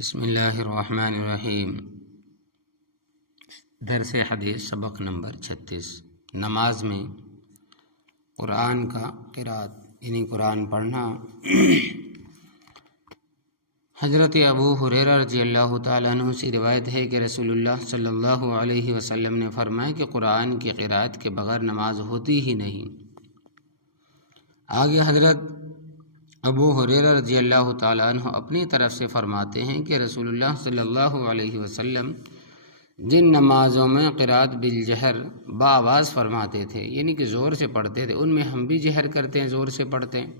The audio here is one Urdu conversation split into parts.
بسم اللہ الرحمن الرحیم۔ درس حدیث سبق نمبر 36۔ نماز میں قرآن کا قرات یعنی قرآن پڑھنا۔ حضرت ابو ہریرہ رضی اللہ تعالیٰ عنہ سے روایت ہے کہ رسول اللہ صلی اللہ علیہ وسلم نے فرمایا کہ قرآن کی قرات کے بغیر نماز ہوتی ہی نہیں۔ آگے حضرت ابو ہریرہ رضی اللہ تعالیٰ عنہ اپنی طرف سے فرماتے ہیں کہ رسول اللہ صلی اللہ علیہ وسلم جن نمازوں میں قرات بالجہر بآواز فرماتے تھے یعنی کہ زور سے پڑھتے تھے، ان میں ہم بھی جہر کرتے ہیں، زور سے پڑھتے ہیں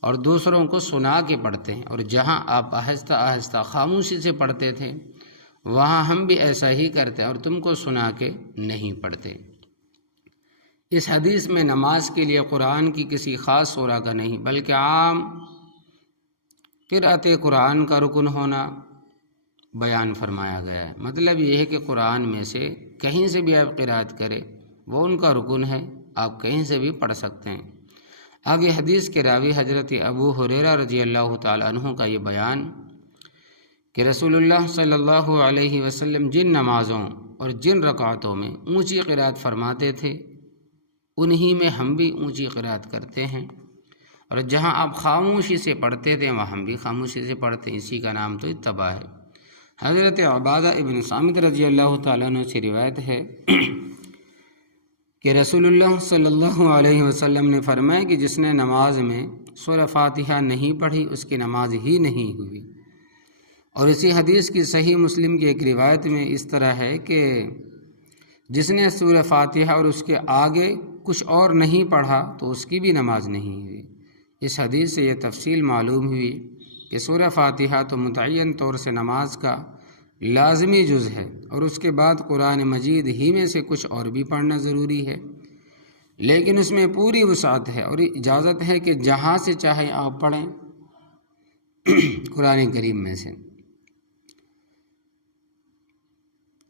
اور دوسروں کو سنا کے پڑھتے ہیں، اور جہاں آپ آہستہ آہستہ خاموشی سے پڑھتے تھے وہاں ہم بھی ایسا ہی کرتے ہیں اور تم کو سنا کے نہیں پڑھتے۔ اس حدیث میں نماز کے لیے قرآن کی کسی خاص سورہ کا نہیں بلکہ عام قرأت قرآن کا رکن ہونا بیان فرمایا گیا ہے۔ مطلب یہ ہے کہ قرآن میں سے کہیں سے بھی آپ قرأت کریں وہ ان کا رکن ہے، آپ کہیں سے بھی پڑھ سکتے ہیں۔ آگے حدیث کے راوی حضرت ابو ہریرہ رضی اللہ تعالیٰ عنہ کا یہ بیان کہ رسول اللہ صلی اللہ علیہ وسلم جن نمازوں اور جن رکعتوں میں اونچی قرأت فرماتے تھے انہی میں ہم بھی اونچی قرأت کرتے ہیں، اور جہاں آپ خاموشی سے پڑھتے تھے وہاں ہم بھی خاموشی سے پڑھتے ہیں، اسی کا نام تو اتباع ہے۔ حضرت عبادہ ابن صامت رضی اللہ تعالیٰ عنہ سے روایت ہے کہ رسول اللہ صلی اللہ علیہ وسلم نے فرمایا کہ جس نے نماز میں سورہ فاتحہ نہیں پڑھی اس کی نماز ہی نہیں ہوئی۔ اور اسی حدیث کی صحیح مسلم کی ایک روایت میں اس طرح ہے کہ جس نے سورہ فاتحہ اور اس کے آگے کچھ اور نہیں پڑھا تو اس کی بھی نماز نہیں ہوئی۔ اس حدیث سے یہ تفصیل معلوم ہوئی کہ سورہ فاتحہ تو متعین طور سے نماز کا لازمی جز ہے، اور اس کے بعد قرآن مجید ہی میں سے کچھ اور بھی پڑھنا ضروری ہے، لیکن اس میں پوری وسعت ہے اور اجازت ہے کہ جہاں سے چاہے آپ پڑھیں قرآن کریم میں سے۔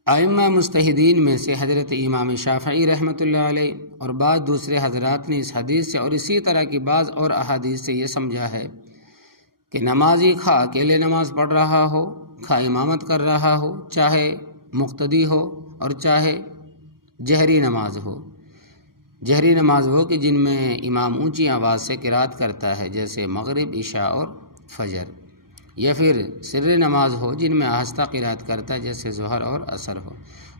ائمہ مجتہدین میں سے حضرت امام شافعی رحمۃ اللہ علیہ اور بعض دوسرے حضرات نے اس حدیث سے اور اسی طرح کی بعض اور احادیث سے یہ سمجھا ہے کہ نمازی خواہ اکیلے نماز پڑھ رہا ہو، خواہ امامت کر رہا ہو، چاہے مقتدی ہو اور چاہے جہری نماز ہو۔ جہری نماز وہ کہ جن میں امام اونچی آواز سے قرات کرتا ہے جیسے مغرب، عشاء اور فجر، یا پھر سر نماز ہو جن میں آہستہ قرات کرتا ہے جیسے ظہر اور عصر ہو۔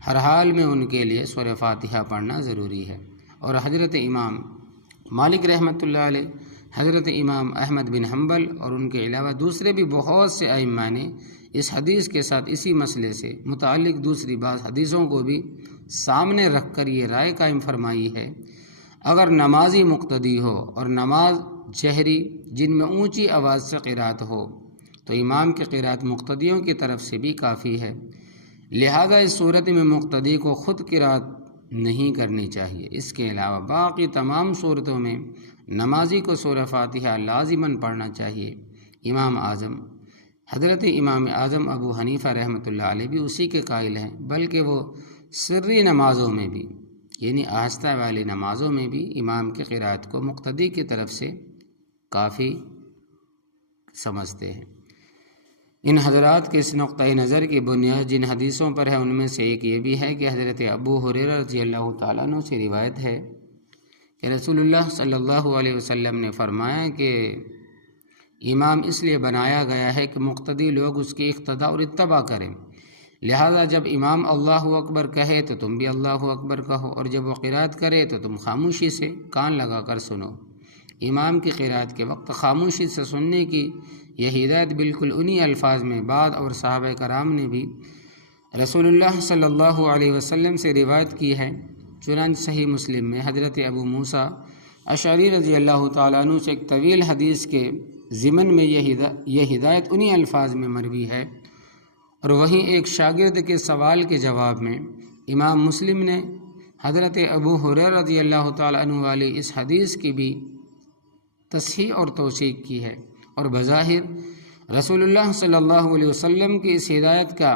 ہر حال میں ان کے لیے سورہ فاتحہ پڑھنا ضروری ہے۔ اور حضرت امام مالک رحمۃ اللہ علیہ، حضرت امام احمد بن حنبل اور ان کے علاوہ دوسرے بھی بہت سے ائمہ نے اس حدیث کے ساتھ اسی مسئلے سے متعلق دوسری بعض حدیثوں کو بھی سامنے رکھ کر یہ رائے قائم فرمائی ہے اگر نمازی مقتدی ہو اور نماز جہری جن میں اونچی آواز سے قرات ہو تو امام کی قرات مقتدیوں کی طرف سے بھی کافی ہے، لہذا اس صورت میں مقتدی کو خود قرات نہیں کرنی چاہیے۔ اس کے علاوہ باقی تمام صورتوں میں نمازی کو سورہ فاتحہ لازماً پڑھنا چاہیے۔ امام اعظم حضرت امام اعظم ابو حنیفہ رحمۃ اللہ علیہ بھی اسی کے قائل ہیں، بلکہ وہ سری نمازوں میں بھی یعنی آہستہ والی نمازوں میں بھی امام کی قرات کو مقتدی کی طرف سے کافی سمجھتے ہیں۔ ان حضرات کے اس نقطۂ نظر کی بنیاد جن حدیثوں پر ہے ان میں سے ایک یہ بھی ہے کہ حضرت ابو ہریرہ رضی اللہ تعالیٰ عنہ سے روایت ہے کہ رسول اللہ صلی اللہ علیہ وسلم نے فرمایا کہ امام اس لیے بنایا گیا ہے کہ مقتدی لوگ اس کی اقتداء اور اتباع کریں، لہذا جب امام اللہ اکبر کہے تو تم بھی اللہ اکبر کہو، اور جب وہ قرات کرے تو تم خاموشی سے کان لگا کر سنو۔ امام کی قرات کے وقت خاموشی سے سننے کی یہ ہدایت بالکل انہی الفاظ میں بعد اور صحابہ کرام نے بھی رسول اللہ صلی اللہ علیہ وسلم سے روایت کی ہے۔ چنانچہ صحیح مسلم میں حضرت ابو موسیٰ اشعری رضی اللہ تعالیٰ عنہ سے ایک طویل حدیث کے ضمن میں یہ ہدایت انہی الفاظ میں مروی ہے، اور وہیں ایک شاگرد کے سوال کے جواب میں امام مسلم نے حضرت ابو ہریرہ رضی اللہ تعالیٰ عنہ والی اس حدیث کی بھی تصحیح اور توثیق کی ہے، اور بظاہر رسول اللہ صلی اللہ علیہ وسلم کی اس ہدایت کا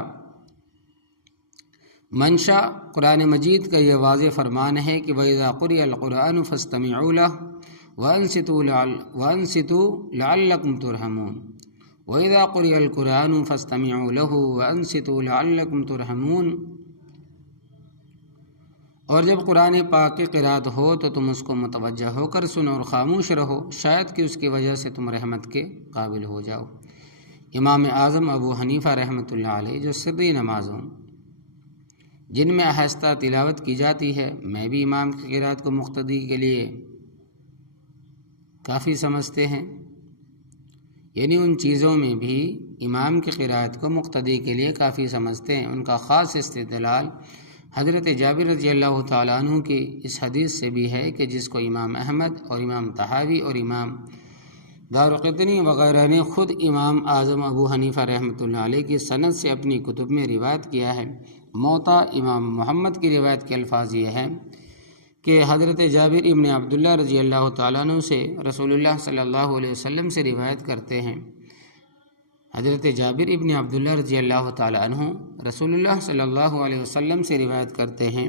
منشا قرآن مجید کا یہ واضح فرمان ہے کہ وَإِذَا قُرِئَ الْقُرْآنُ فَاسْتَمِعُوا لَهُ وَأَنصِتُوا لَعَلَّكُمْ تُرْحَمُونَ۔ وَإِذَا قُرِئَ الْقُرْآنُ فَاسْتَمِعُوا لَهُ وَأَنصِتُوا لَعَلَّكُمْ تُرْحَمُونَ، اور جب قرآن پاک کی قرات ہو تو تم اس کو متوجہ ہو کر سنو اور خاموش رہو، شاید کہ اس کی وجہ سے تم رحمت کے قابل ہو جاؤ۔ امام اعظم ابو حنیفہ رحمۃ اللہ علیہ جو سری نمازوں جن میں آہستہ تلاوت کی جاتی ہے میں بھی امام کی قرات کو مقتدی کے لیے کافی سمجھتے ہیں، یعنی ان چیزوں میں بھی امام کی قرات کو مقتدی کے لیے کافی سمجھتے ہیں۔ ان کا خاص استدلال حضرت جابر رضی اللہ تعالیٰ عنہ کی اس حدیث سے بھی ہے کہ جس کو امام احمد اور امام طحاوی اور امام دارقطنی وغیرہ نے خود امام اعظم ابو حنیفہ رحمۃ اللہ علیہ کی سند سے اپنی کتب میں روایت کیا ہے۔ موطا امام محمد کی روایت کے الفاظ یہ ہیں کہ حضرت جابر ابن عبداللہ رضی اللہ تعالیٰ عنہ سے رسول اللہ صلی اللہ علیہ وسلم سے روایت کرتے ہیں۔ حضرت جابر ابن عبداللہ رضی اللہ تعالیٰ عنہ رسول اللہ صلی اللہ علیہ وسلم سے روایت کرتے ہیں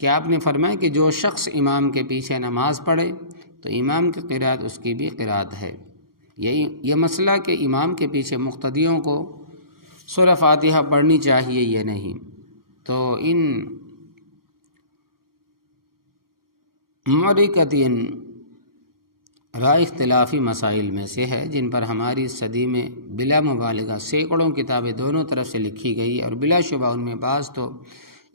کہ آپ نے فرمایا کہ جو شخص امام کے پیچھے نماز پڑھے تو امام کی قرات اس کی بھی قرات ہے۔ یہ مسئلہ کہ امام کے پیچھے مقتدیوں کو سورہ فاتحہ پڑھنی چاہیے یا نہیں، تو ان معرکتین رائے اختلافی مسائل میں سے ہے جن پر ہماری صدی میں بلا مبالغہ سینکڑوں کتابیں دونوں طرف سے لکھی گئی، اور بلا شبہ ان میں بعض تو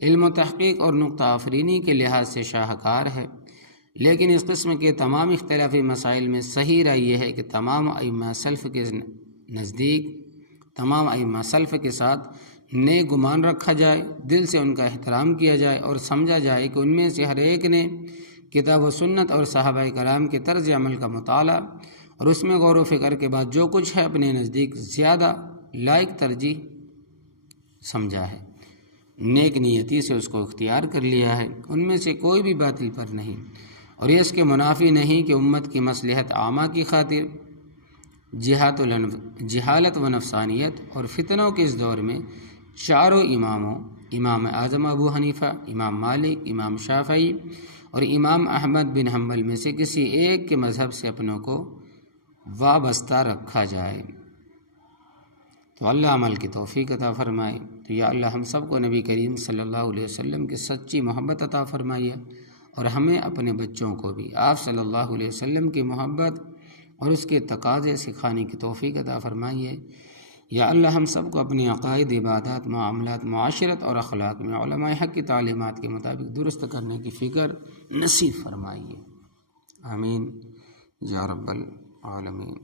علم و تحقیق اور نقطہ آفرینی کے لحاظ سے شاہکار ہے، لیکن اس قسم کے تمام اختلافی مسائل میں صحیح رائے یہ ہے کہ تمام ائمہ سلف کے نزدیک تمام ائمہ سلف کے ساتھ نیک گمان رکھا جائے، دل سے ان کا احترام کیا جائے اور سمجھا جائے کہ ان میں سے ہر ایک نے کتاب و سنت اور صحابہ کرام کے طرز عمل کا مطالعہ اور اس میں غور و فکر کے بعد جو کچھ ہے اپنے نزدیک زیادہ لائق ترجیح سمجھا ہے، نیک نیتی سے اس کو اختیار کر لیا ہے، ان میں سے کوئی بھی باطل پر نہیں، اور یہ اس کے منافی نہیں کہ امت کی مصلحت عامہ کی خاطر جہالت و نفسانیت اور فتنوں کے اس دور میں چاروں اماموں امام اعظم ابو حنیفہ، امام مالک، امام شافعی اور امام احمد بن حنبل میں سے کسی ایک کے مذہب سے اپنوں کو وابستہ رکھا جائے۔ تو اللہ عمل کی توفیق عطا فرمائے۔ تو یا اللہ ہم سب کو نبی کریم صلی اللہ علیہ وسلم کی سچی محبت عطا فرمائیے، اور ہمیں اپنے بچوں کو بھی آپ صلی اللہ علیہ وسلم کی محبت اور اس کے تقاضے سکھانے کی توفیق عطا فرمائیے۔ یا اللہ ہم سب کو اپنی عقائد، عبادات، معاملات، معاشرت اور اخلاق میں علماء حق کی تعلیمات کے مطابق درست کرنے کی فکر نصیب فرمائیے، آمین یا رب العالمین۔